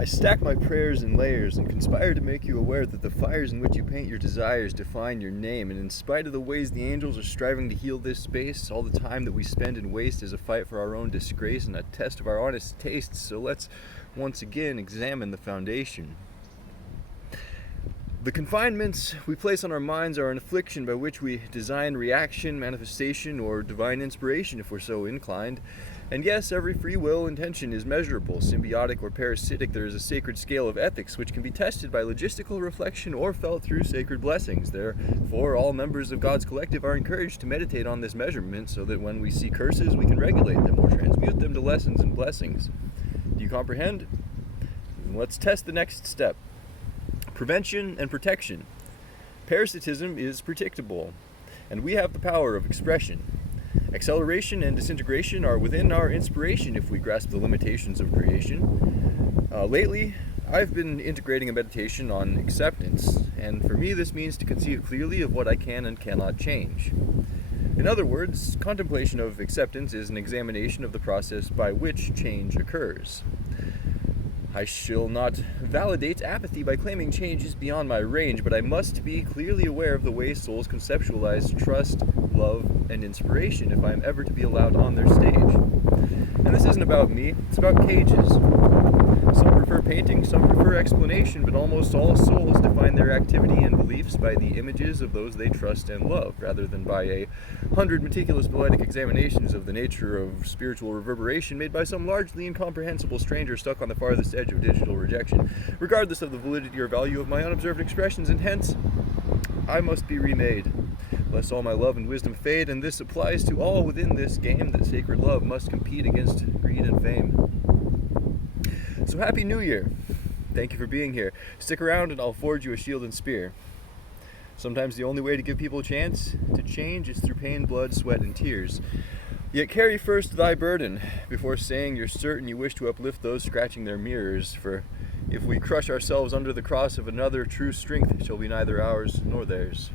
I stack my prayers in layers and conspire to make you aware that the fires in which you paint your desires define your name, and in spite of the ways the angels are striving to heal this space, all the time that we spend in waste is a fight for our own disgrace and a test of our honest tastes. So let's once again examine the foundation. The confinements we place on our minds are an affliction by which we design reaction, manifestation, or divine inspiration if we're so inclined. And yes, every free will intention is measurable, symbiotic or parasitic. There is a sacred scale of ethics which can be tested by logistical reflection or felt through sacred blessings. Therefore, all members of God's collective are encouraged to meditate on this measurement so that when we see curses, we can regulate them or transmute them to lessons and blessings. Do you comprehend? Let's test the next step. Prevention and protection. Parasitism is predictable, and we have the power of expression. Acceleration and disintegration are within our inspiration if we grasp the limitations of creation. Lately, I've been integrating a meditation on acceptance, and for me this means to conceive clearly of what I can and cannot change. In other words, contemplation of acceptance is an examination of the process by which change occurs. I shall not validate apathy by claiming change is beyond my range, but I must be clearly aware of the way souls conceptualize trust, love, and inspiration if I am ever to be allowed on their stage. And this isn't about me, it's about cages. Some prefer painting, some prefer explanation, but almost all souls define their activity and beliefs by the images of those they trust and love, rather than by 100 meticulous poetic examinations of the nature of spiritual reverberation made by some largely incomprehensible stranger stuck on the farthest edge of digital rejection. Regardless of the validity or value of my unobserved expressions, and hence, I must be remade, lest all my love and wisdom fade, and this applies to all within this game that sacred love must compete against greed and fame. So Happy New Year! Thank you for being here. Stick around and I'll forge you a shield and spear. Sometimes the only way to give people a chance to change is through pain, blood, sweat, and tears. Yet carry first thy burden before saying you're certain you wish to uplift those scratching their mirrors, for if we crush ourselves under the cross of another, true strength shall be neither ours nor theirs.